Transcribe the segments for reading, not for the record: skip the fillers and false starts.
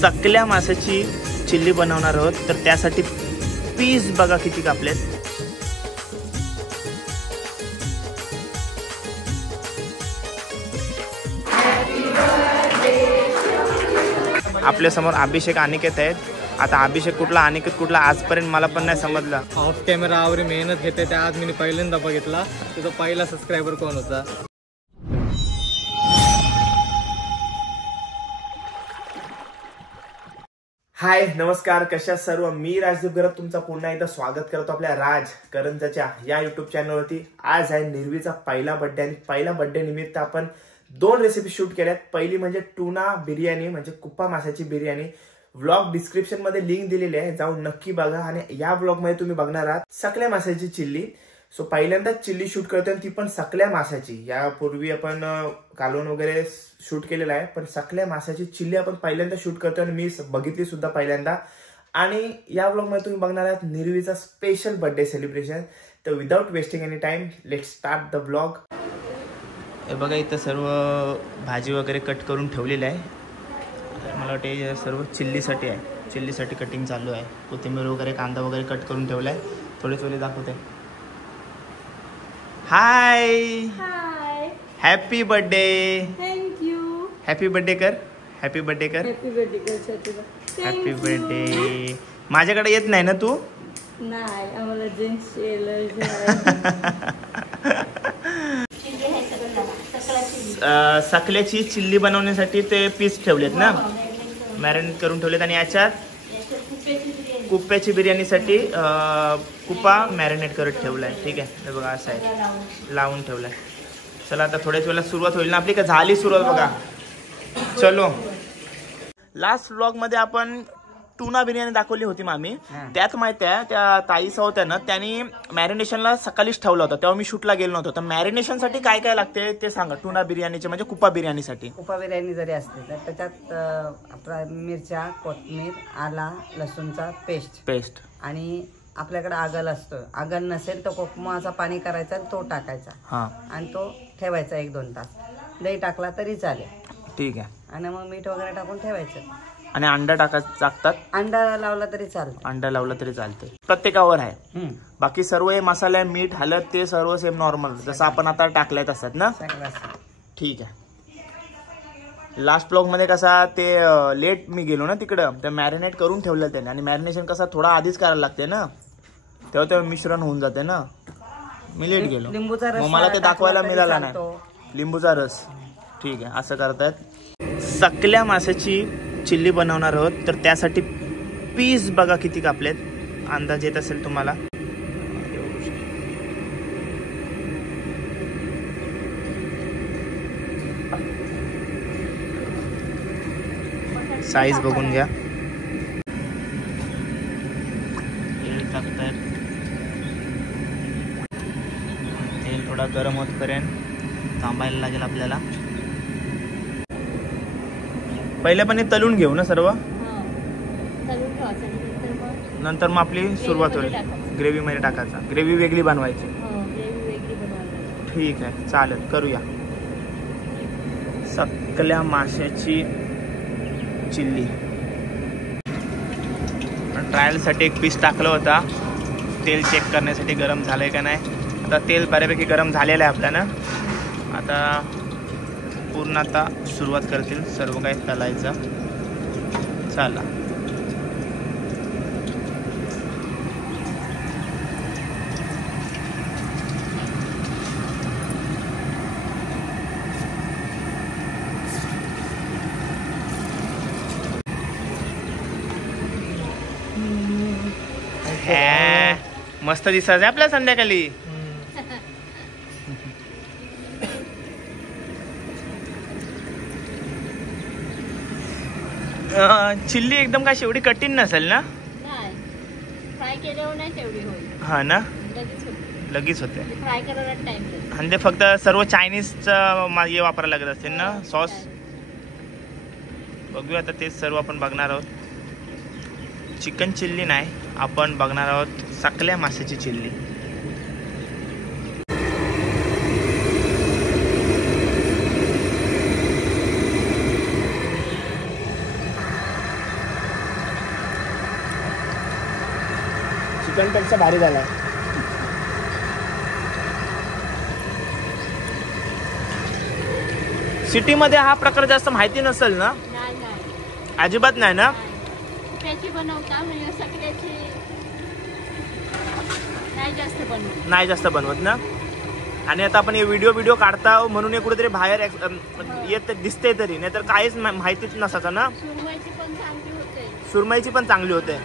सकल्या माशाची chilli बनवणार आहोत, तर त्यासाठी पीस बघा किती कापलेत. आपल्या समोर अभिषेक अनिकेत आहेत. आता अभिषेक कुठला अनिकेत कुठला आजपर्यंत मला पण नाही समजलं. ऑफ कॅमेरा आवरी मेहनत घेते त्या आज मी पहिल्यांदा बघितला. तुझा पहिला सबस्क्रायबर कोण होता? हाय नमस्कार, कशा सर्व. मी राजदीप गरत तुमचा पुन्हा एकदा स्वागत करतो आपल्या राज करंजाच्या या युट्यूब चॅनलवरती. आज आहे निर्वीचा पहिला बर्थडे आणि पहिला बर्थडे निमित्त आपण 2 रेसिपी शूट केल्यात. पहिली म्हणजे टुना बिर्याणी, म्हणजे कुप्पा माशाची बिर्याणी. व्लॉग डिस्क्रिप्शन मध्ये लिंक दिलेली आहे, जाऊन नक्की बघा. आणि या व्लॉग मध्ये तुम्ही बघणार आहात सकल्या माशाची चिल्ली. सो पहिल्यांदा चिल्ली शूट करतोय, ती पण सकल्या माशाची. यापूर्वी आपण कालवण वगैरे शूट केलेला आहे, पण सकल्या माशाची चिल्ली आपण पहिल्यांदा शूट करतोय आणि मी बघितली सुद्धा पहिल्यांदा. आणि या व्लॉग मध्ये तुम्ही बघणार आहात निर्वीचा स्पेशल बर्थडे सेलिब्रेशन. तर without wasting any time let's start the vlog. हे बघा, इथं सर्व भाजी वगैरे कट करून ठेवलेलं आहे. मला वाटतं हे सर्व चिल्लीसाठी आहे. चिल्लीसाठी कटिंग चालू आहे. कोथिंबीर वगैरे कांदा वगैरे कट करून ठेवला आहे. थोडे दाखवते. Hi hi, happy birthday. Thank you. Happy birthday कर. हॅपी बर्थडे कर. हॅपी बर्थडे कर. Happy birthday. माझ्याकडे येत नाही ना तू? नाही, आम्हाला जेंट्स सकल्याची चिल्ली बनवण्यासाठी ते पीस ठेवलेत ना, मॅरिनेट करून ठेवलेत. आणि याच्यात कुप्प्याची बिर्याणीसाठी कुप्पा मॅरिनेट करत ठेवलाय. ठीक आहे, हे बघा असं आहे, लावून ठेवलाय. चला आता थोड्याच वेळेला सुरुवात होईल ना आपली. का झाली सुरुवात बघा. चलो, लास्ट व्लॉग मध्ये आपण टुना बिर्याणी दाखवली होती मामी. त्यात माहिती आहे त्या ताईसा होत्या ना, त्यांनी मॅरिनेशनला सकाळीच ठेवला होता, तेव्हा मी शूटला गेलो नव्हतो. तर मॅरिनेशन साठी काय काय लागते ते सांगा. टुना बिर्याणीचे म्हणजे कुप्पा बिर्याणीसाठी. कुप्पा बिर्याणी जरी असते तर त्याच्यात आपला मिरच्या, कोथिंबीर, आला लसूणचा पेस्ट आणि आपल्याकडे आगल असतो. आगल नसेल तर कोकमाचा पाणी करायचा, तो टाकायचा आणि तो ठेवायचा 1-2 तास. दही टाकला तरी चालेल. ठीक आहे. आणि मग मीठ वगैरे टाकून ठेवायचं. आणि अंडा टाकतात. अंडा लावला तरी चालतं. अंडा लावला तरी चालते. प्रत्येकावर आहे. बाकी सर्व हे मसाले, मीठ, हळद ते सर्व सेम नॉर्मल जसं आपण आता टाकलाय तसंच ना. ठीक आहे. लास्ट ब्लॉग मध्ये कसा ते लेट मी गेलो ना तिकडं, तर मॅरिनेट करून ठेवलं त्याने. आणि मॅरिनेशन कसा थोडा आधीच करायला लागते ना, तेव्हा ते मिश्रण होऊन जाते ना. मी लेट गेलो, लिंबूचा रस मला ते दाखवायला मिळाला नाही. लिंबूचा रस. ठीक आहे, असं करतात. सकल्या माशाची चिल्ली बनवणार आहोत, तर त्यासाठी पीस बघा किती कापलेत. अंदाज येत असेल तुम्हाला. साईज बघून घ्या. तेल टाकतात. तेल थोडा गरम होतपर्यंत थांबायला लागेल आपल्याला. पहिले पण तलून घेऊ ना सर्व, नंतर मग आपली सुरुवात होईल. ग्रेव्ही मध्ये टाकायचा. ग्रेव्ही वेगळी बनवायची. ठीक आहे, चालेल, करूया. सकल्या माशाची चिल्ली. ट्रायल साठी एक पीस टाकलं होता, तेल चेक करण्यासाठी गरम झालंय का नाही. आता तेल बऱ्यापैकी गरम झालेलं आहे आपल्याला. आता पूर्ण आता सुरुवात करतील सर्व काही तलायचं. चला, मस्त दिसायचं आपल्या संध्याकाळी. चिल्ली एकदम काय शेवटी कठीण नसेल ना. फ्राय केल्यावर नाही तेवढी होईल. हा ना, लगेच होते. फ्राय करायला टाइम लागतो. आणि ते फक्त सर्व चायनीजचं हे वापरायला लागत असतील ना, सॉस. बघूया आता, तेच सर्व आपण बघणार आहोत. चिकन चिल्ली नाही, आपण बघणार आहोत सकल्या माशाची चिल्ली. चिकन पेक्षा भारी झालाय. सिटी मध्ये हा प्रकार जास्त माहिती नसेल ना? नाही अजिबात नाही ना? त्याची बनवता म्हणजे सगळ्याची नाही जास्त बनवत ना. आणि आता आपण हे व्हिडिओ काढता म्हणून हे कुठेतरी बाहेर येत दिसते तरी, नाही तर काहीच माहितीच नसायचं ना. सुरमईची पण चांगली होते.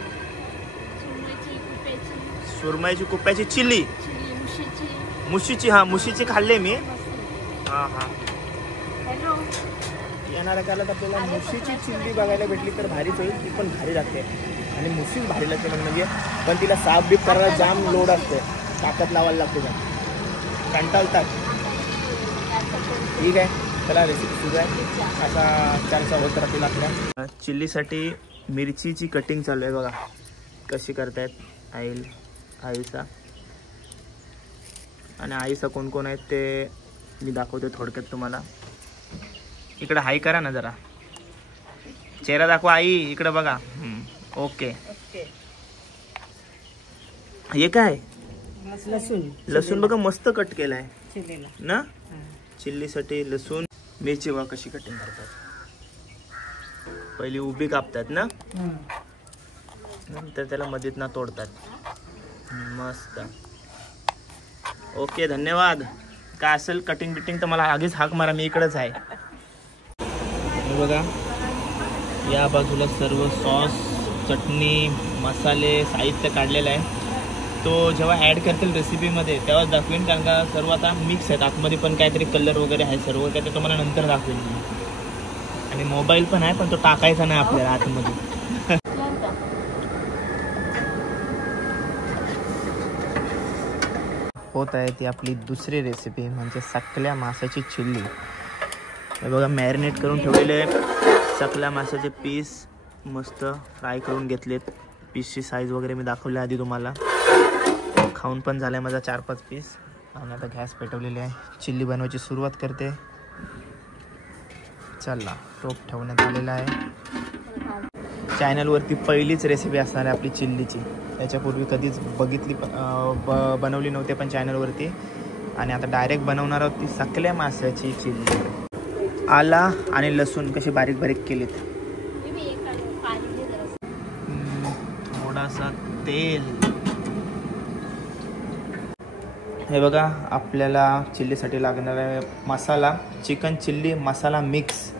सुरमईची कुप्याची चिल्ली, मुशीची. हा मुशीची खाल्ले मी. हा हा येणाऱ्या काळात आपल्याला मुशीची चिल्ली बघायला भेटली तर भारीच होईल. ती पण भारी लागते आणि मुशीच भारी लागते म्हणजे. पण तिला साफ बीप करायला जाम लोड असते, ताकद लावायला लागते, जाम कंटाळतात. ठीक आहे, चला रेसिपी सुरू आहे. असा चर्चा होत राहतील आपल्या. चिल्लीसाठी मिरचीची कटिंग चालू आहे बघा कशी करतायत आईचा. आणि आईचा कोण कोण आहेत ते मी दाखवते थोडक्यात तुम्हाला. इकडे हाय करा ना जरा, चेहरा दाखवा आई, इकडे बघा. ओके. हे काय? लसूण बघा मस्त कट केलाय ना. चिल्लीसाठी लसूण मिरची बघा कशी कटिंग करतात. पहिली उभी कापतात ना, नंतर त्याला मधीत ना तोडतात. मस्त. ओके, धन्यवाद. काय असेल कटिंग बिटिंग तर मला आधीच हाक मारा, मी इकडेच आहे. बघा या बाजूला सर्व सॉस, चटणी, मसाले, साहित्य काढलेलं आहे. तो जेव्हा ॲड करतील रेसिपीमध्ये तेव्हाच दाखवेन, कारण का सर्व आता मिक्स आहेत. आतमध्ये पण काहीतरी कलर वगैरे आहे सर्व, काय ते तुम्हाला नंतर दाखवेन. आणि मोबाईल पण आहे पण तो टाकायचा नाही आपल्याला आतमध्ये. होत आहे ती आपली दुसरी रेसिपी म्हणजे सकल्या माशाची चिल्ली. हे बघा मॅरिनेट करून ठेवलेले सकल्या माशाचे पीस मस्त फ्राय करून घेतलेत. पीसची साईज वगैरे मी दाखवली आधी तुम्हाला. खाऊन पण झालं आहे माझा 4-5 पीस. आणि आता गॅस पेटवलेली आहे. चिल्ली बनवायची सुरुवात करते. चला, टोप ठेवण्यात आलेला आहे. चॅनलवरती पहिलीच रेसिपी असणार आहे आपली चिल्लीची. त्याच्यापूर्वी कधीच बनवली नव्हती पण चॅनलवरती. आणि आता डायरेक्ट बनवणार आहोत ती सकल्या माशाची चिल्ली. आला आणि लसूण कसे बारीक बारीक केलेत. थोडासा तेल. हे बघा आपल्याला चिल्लीसाठी लागणारा मसाला, चिकन चिल्ली मसाला मिक्स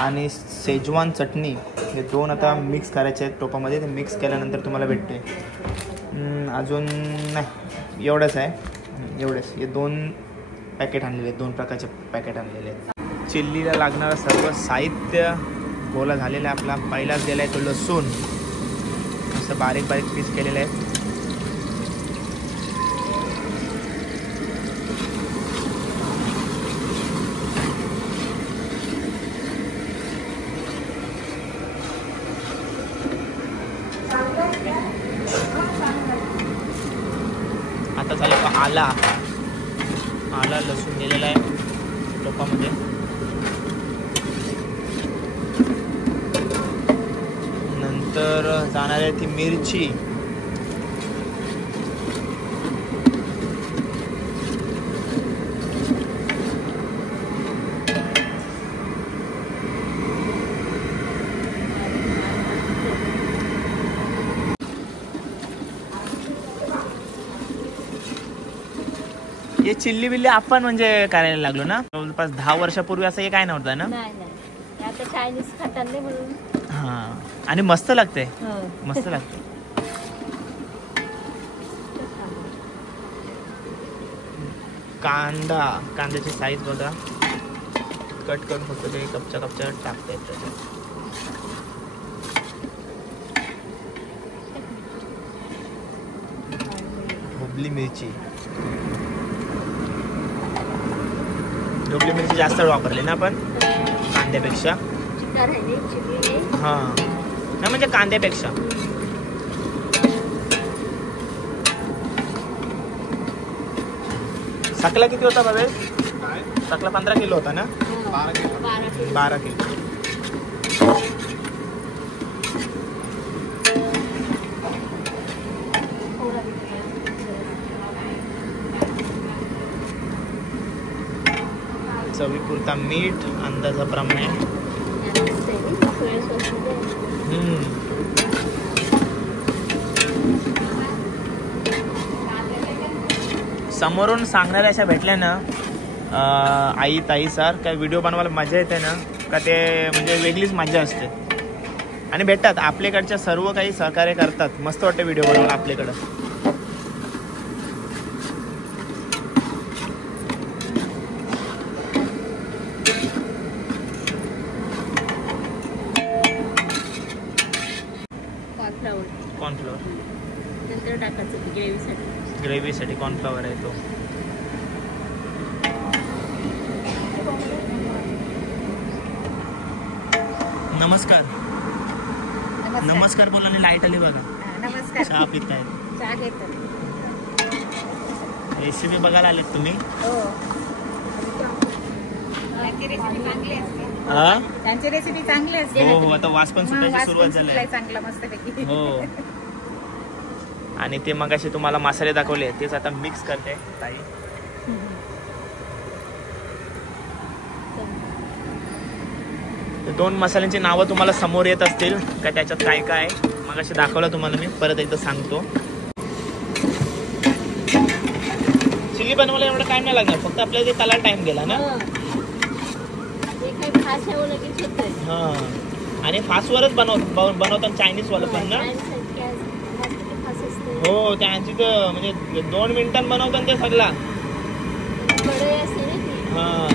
आणि शेजवान चटणी, हे 2 आता मिक्स करायचे आहेत टोपामध्ये. ते मिक्स केल्यानंतर तुम्हाला भेटते. अजून नाही, एवढंच आहे. एवढंच. हे 2 पॅकेट आणलेले आहेत, 2 प्रकारचे पॅकेट आणलेले आहेत. चिल्लीला लागणारं सर्व साहित्य गोळा झालेला आहे आपला. पहिलाच गेला आहे तो लसूण, असं बारीक बारीक पीस केलेले आहेत. आता चालू आला लसूण दिलेला आहे टोपामध्ये. नंतर जाणार आहे ती मिरची. हे चिल्ली बिल्ली आपण म्हणजे करायला लागलो ना जवळपास 10 वर्षापूर्वी. असं हे काय नव्हतं ना. आता चायनीज खातात म्हणून. हा, आणि मस्त लागते. मस्त लागते. कांद्याची साईज बघा, कट करून फक्त ते कपच्या टाकता येत त्याच्यात. ढोबली मिरची जास्त वापरली ना आपण कांद्यापेक्षा. हा ना, म्हणजे कांद्यापेक्षा. सकला किती होता बाबा? सकला 15 किलो होता ना. 12 किलो. चवीपुरता मीठ अंदाजाप्रमाणे. सोया सॉस समोरून सांगणाऱ्या अशा भेटल्या ना आई ताई सर काय व्हिडिओ बनवायला मजा येते ना का ते म्हणजे वेगळीच मजा असते. आणि भेटतात आपल्याकडच्या सर्व काही सहकार्य करतात. मस्त वाटतं व्हिडिओ बनवायला आपल्याकडं. कॉर्नफ्लॉवर नंतर टाकायचं ग्रेव्हीसाठी. ग्रेव्हीसाठी कॉर्नफ्लॉवर आहे तो. नमस्कार नमस्कार बोला. लाईट आली बघा. नमस्कार. चहा पित आहे. चहा घेतो. रेसिपी बघायला आलेत तुम्ही. त्यांची रेसिपी चांगली असते. हो हो. आता वास पण सुटायची सुरुवात झाली. चांगला मस्तपैकी. हो. आणि ते मगाशी तुम्हाला मसाले दाखवले तेच आता मिक्स करते ताई. दोन मसाल्यांची नावं तुम्हाला समोर येत असतील का त्याच्यात काय काय मगाशी दाखवलं तुम्हाला मी परत एकदा सांगतो. चिली बनवायला एवढं टाइम नाही लागणार फक्त आपल्याला ते त्याला टाइम गेला ना. हा आणि फास्टवरच बनवतात चायनीज वाला पण ना. हो त्यांची तर म्हणजे 2 मिनिटांत बनवतात ते सगळा. हा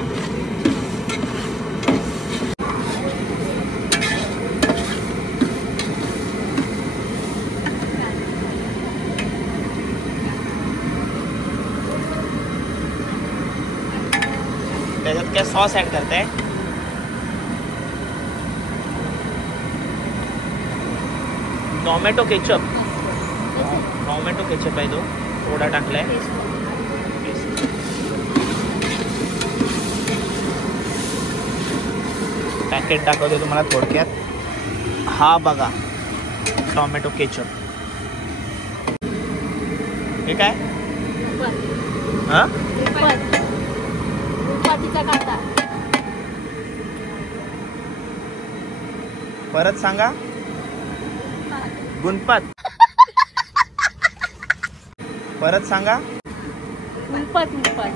त्याच्यात काय सॉस ऍड करताय. Tomato ketchup. टोमॅटो केचप आहे तो थोडा टाकलाय. पॅकेट दाखवते तुम्हाला थोडक्यात. हा बघा टोमॅटो केचप. हे काय हा कांदा. परत सांगा. गुणपत. परत सांगा.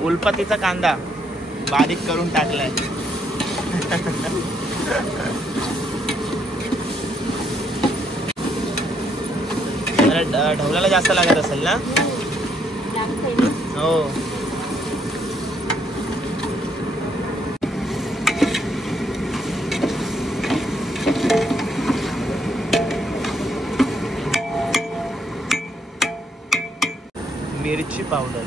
उलपतीचा कांदा बारीक करून टाकलाय. ढवळायला जास्त लागत असेल ना. हो. मिरची पावडर.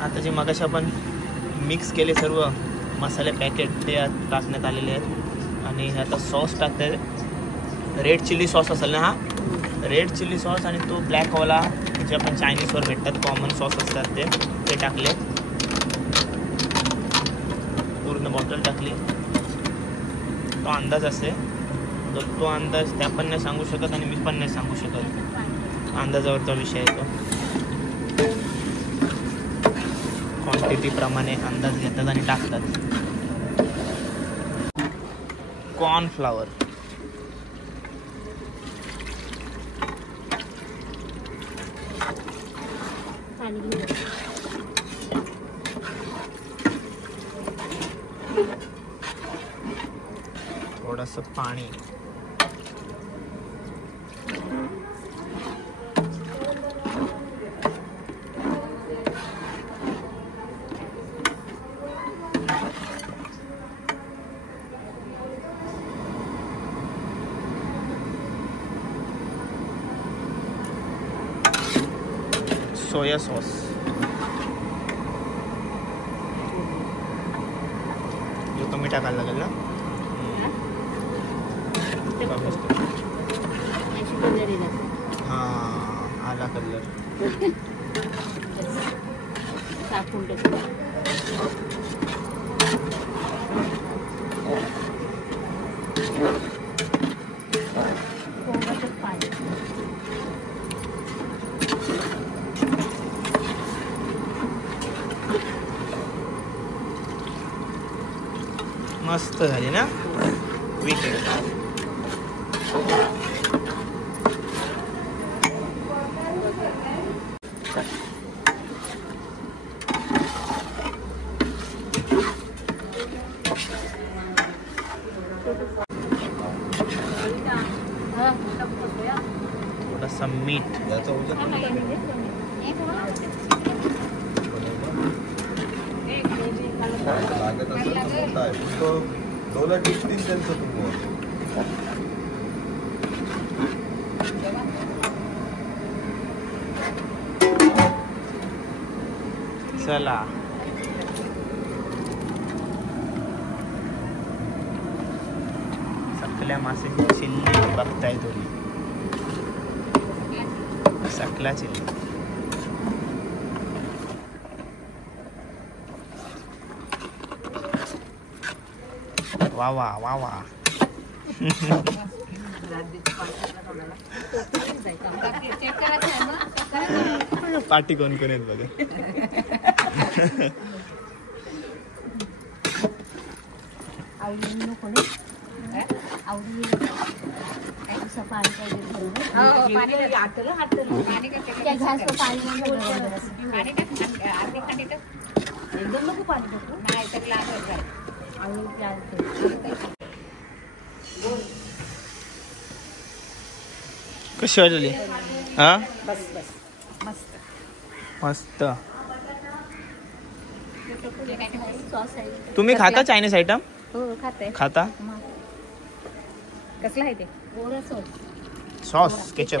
आता जे मगाशी आपण मिक्स केले सर्व मसाले पॅकेट ते टाकण्यात आलेले आहेत. आणि आता सॉस टाकते. रेड चिली सॉस असेल ना. हा रेड चिली सॉस आणि तो ब्लॅकवाला जे आपण चायनीजवर भेटतात कॉमन सॉस असतात ते टाकले. पूर्ण बॉटल टाकली. तो अंदाज असते तो अंदाज त्या पण नाही सांगू शकत आणि मी पण नाही सांगू शकत. अंदाजावरचा विषय आहे तो. क्वांटिटीप्रमाणे अंदाज घेतात आणि टाकतात. कॉर्नफ्लॉवर. थोडंसं पाणी. Soya sauce. जो कमी टाकायला लागेल ना. हा आला कलर. टाकून टाकू. थोडंसं पाणी. मस्त झाली ना विकेट. थोडासा मीठ. चला सकल्या माशाची चिल्ली बघताय तुम्ही. सकला चिल्ली. वा वा वा वा. पार्टी कोण कोण आहेत बघा. कशी वाटली? हा बस बस मस्त मस्त. सॉस आहे. तुम्ही खाता चायनीज आयटम? हो खाते. खाता? कसला आहे ते? गोरा सॉस. Sauce ketchup.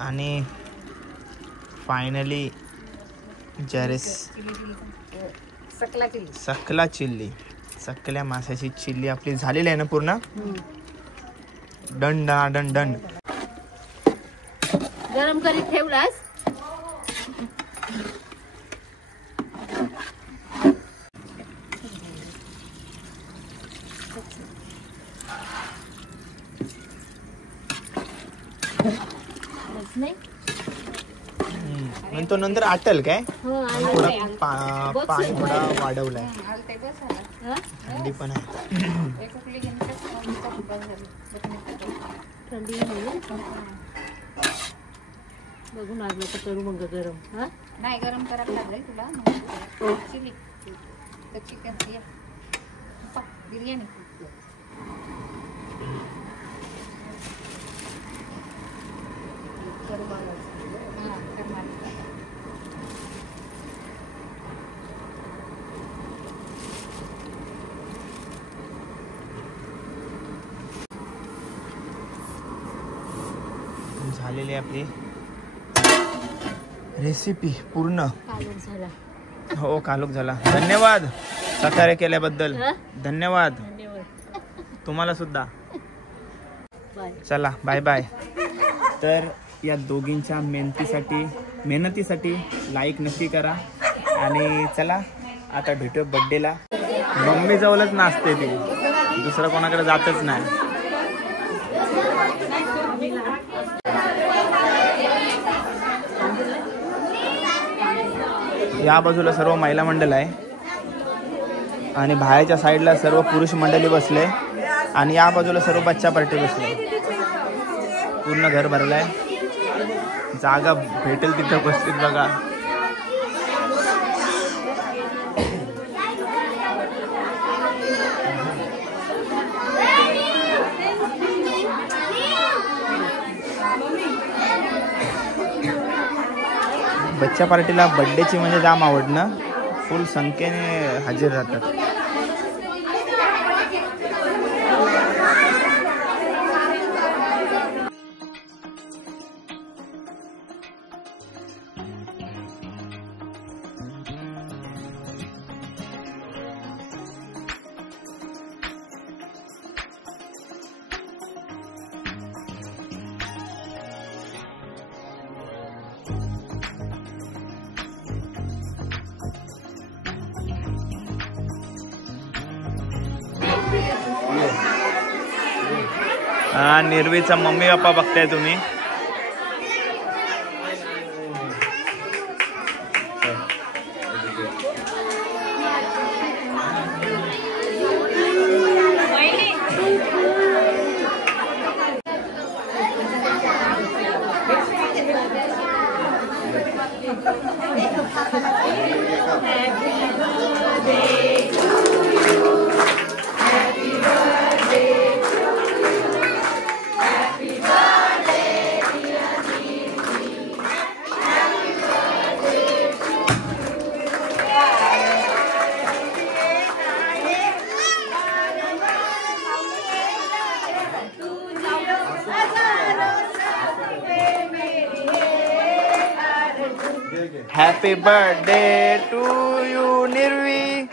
आणि फायनली जॅरेस सकला चिल्ली. सकल्या माशाची चिल्ली आपली झालेली आहे ना पूर्ण. Done done done. गरम करीत ठेवलास. तो नंतर आटल काय. हो थोडा पाणी थोडा वाढवलाय. थंडी पण आहे. थंडी बघून लागलं तर करू मग गरम. हा नाही गरम करायला लागलंय तुला. Chilli chicken biryani. झालेली आपली रेसिपी पूर्ण. कालवण झाला. हो कालोख झाला. धन्यवाद सहकार्य केल्याबद्दल. धन्यवाद धन्यवाद. तुम्हाला सुद्धा. बाय. चला बाय बाय. तर या दोघींच्या मेहनतीसाठी लाईक नक्की करा. आणि चला आता भेटूया बड्डेला. मम्मी जवळच नाचते ती, दुसरं कोणाकडे जातच नाही. या बाजूला सर्व महिला मंडळ आहे आणि बाहेरच्या साईडला सर्व पुरुष मंडळी बसले आणि या बाजूला सर्व बच्चा पार्टी बसले. पूर्ण घर भरलंय. जागा भेटेल तिथं बसतील बघा. बच्चा पार्टीला बड्डेची म्हणजे जाम आवडणं. फुल संख्येने हजर राहतात. निर्वीचा मम्मी पप्पा बघताय तुम्ही. Happy birthday to you Nirvi.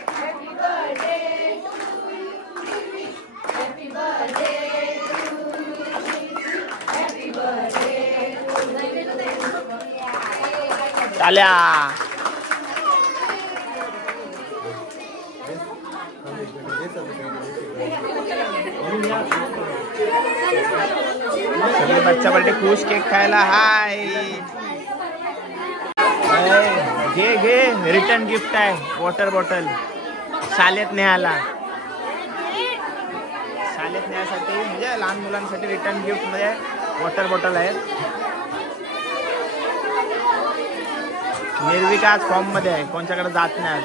चाल्या सगळे बच्चा बर्थडे खुश केक खायला. हाय घे घे रिटर्न गिफ्ट आहे. वॉटर बॉटल शाळेत न्यायला. शाळेत न्यायसाठी म्हणजे लहान मुलांसाठी रिटर्न गिफ्ट मध्ये वॉटर बॉटल आहे. निर्विका आज फॉर्म मध्ये आहे. कोणच्याकडे जात नाही आज.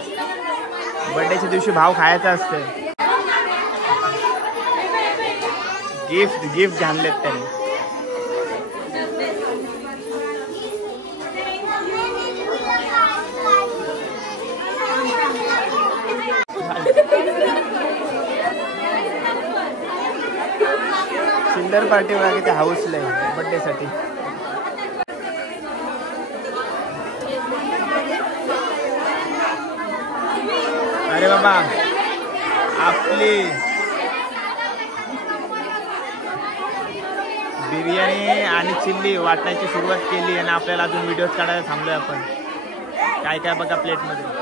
बर्थडेच्या दिवशी भाव खायचा असते. गिफ्ट आणलेत त्यांनी. सुंदर पार्टी बघा किती हाऊसला आहे बर्थडे साठी. अरे बाबा आपली बिर्याणी आणि चिल्ली वाटण्याची सुरुवात केली आणि आपल्याला अजून व्हिडिओज काढायला थांबलोय आपण. काय काय बघा प्लेट मध्ये.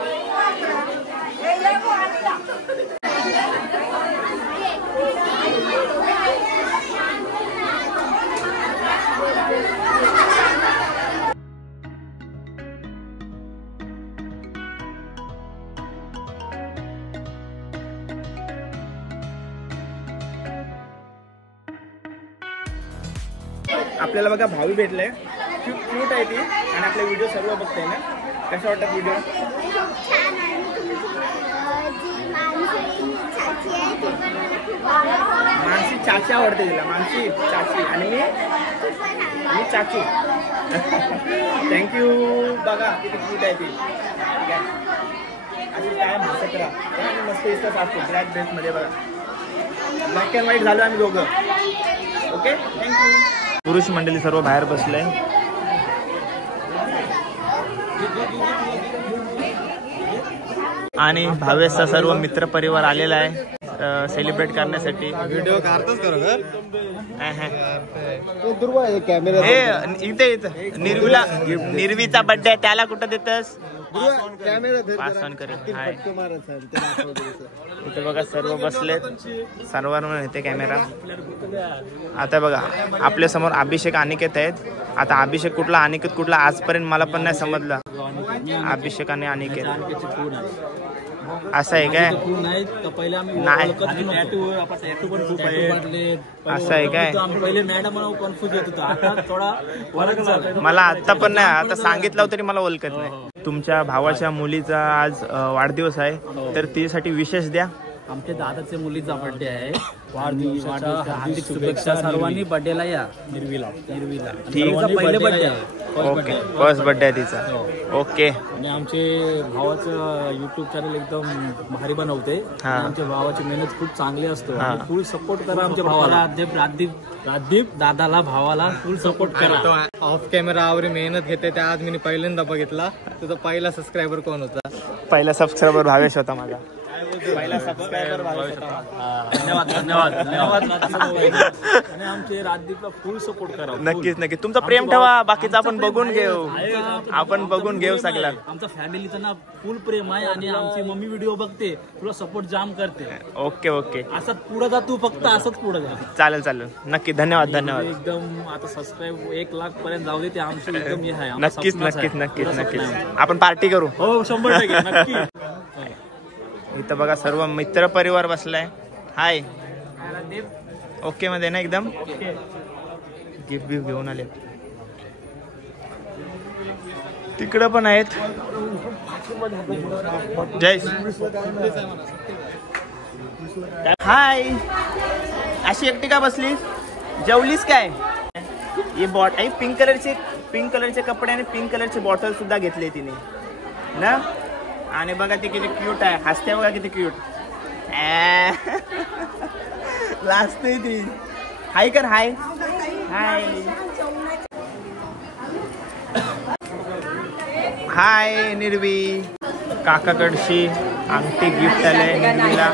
आपल्याला बघा भावी भेटले. क्यूट आहे ती आणि आपले व्हिडिओ सर्व बघताय ना. कशा वाटतात व्हिडिओ? मानसी चाची आवडते तिला. मानसी चाची आणि मी चाची. थँक्यू. बघा किती क्यूट आहे ती. अशी काय मस्त करा आणि मस्त दिसत असतो ब्लॅक ड्रेस मध्ये. बघा ब्लॅक अँड व्हाईट झालो आम्ही दोघं. Okay thank you. पुरुष मंडळी सर्व बाहेर बसले आणि भावेशचा सर्व मित्र परिवार आलेला आहे सेलिब्रेट करण्यासाठी. व्हिडिओ काढतोस खरोखर. इथे निर्वीचा बर्थडे आहे त्याला कुठं देतस? पास ऑन करेल. इथे बघा सर्व बसलेत. सर्वांवर येते कॅमेरा. आता बघा आपल्या समोर अभिषेक अनिकेत आहेत. आता अभिषेक कुठला अनिकेत कुठला आजपर्यंत मला पण नाही समजला. अभिषेक आणि अनिकेत असं आहे काय? नाही असं आहे काय? मला आता पण नाही. आता सांगितलं तरी मला ओळखत नाही. तुमच्या भावाच्या मुलीचा आज वाढदिवस आहे तर तिच्यासाठी विशेष द्या. आमच्या दादाच्या मुलीचा बर्थडे आहे. वाढदिवसाच्या हार्दिक शुभेच्छा. सर्वांनी बर्थडेला या. निर्वीला ठीक. पहिले बर्थडे. ओके फर्स्ट बर्थडे आहे तिचा. ओके. आणि आमचे भावाचं युट्यूब चॅनल एकदम भारी बनवते. आमच्या भावाची मेहनत खूप चांगली असतो. फुल सपोर्ट करा आमच्या भावाला. राजदीप दादाला भावाला फुल सपोर्ट करा. ऑफ कॅमेरा आवरी मेहनत घेते त्या आज मी पहिल्यांदा बघितला. तुझा पहिला सबस्क्रायबर कोण होता? पहिला सबस्क्रायबर भावेश होता माझा. पहिला सबस्क्रायबर धन्यवाद धन्यवाद धन्यवाद. आणि आमचे राजदीपला फुल सपोर्ट करा. नक्कीच नक्कीच तुमचं प्रेम ठेवा. बाकीचं आपण बघून घेऊ. आपण बघून घेऊ सगळं. आमचा फॅमिलीचं ना फुल प्रेम आहे आणि आमची मम्मी व्हिडिओ बघते, तुला सपोर्ट जाम करते. ओके ओके असंच पुढे जा तू, फक्त असंच पुढे जा. चालेल चालेल नक्की. धन्यवाद धन्यवाद. एकदम आता सबस्क्राईब 1 लाख पर्यंत जाऊ दे, ते आमचं एकदम हे आहे. नक्कीच नक्कीच नक्कीच नक्कीच आपण पार्टी करू. हो 100% नक्की. इथं बघा सर्व मित्र परिवार बसलाय. हाय ओके मध्ये ना एकदम. गिफ्ट बिफ्ट घेऊन आले. तिकडं पण आहेत. जय हाय. अशी एकटी का बसलीस? जेवलीस काय? ही पिंक कलरचे कपडे आणि पिंक कलरची बॉटल सुद्धा घेतली तिने ना. आणि बघा ती किती क्यूट आहे. हसते बघा किती क्यूट. लाजते ती. हाय कर. हाय हाय हाय निर्वी. काकाकडशी अंगठी गिफ्ट आलंय निर्वीला.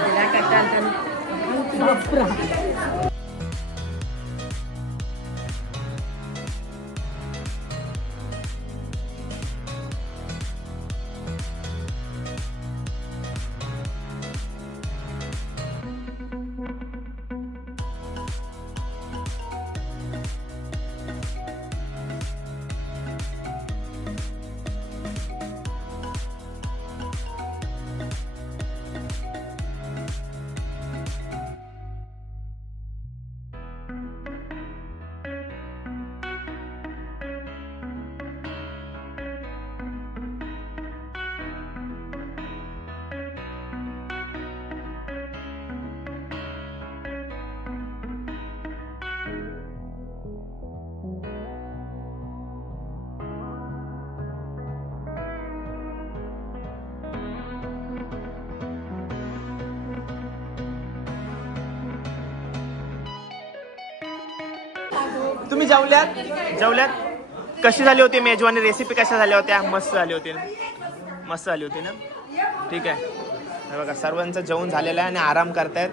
तुम्ही जेवल्यात कशी झाली होती मेजवानी? रेसिपी कशा झाल्या होत्या? मस्त झाली होती ना. ठीक आहे. बघा सर्वांचं जेवण झालेलं आहे आणि आराम करतायत.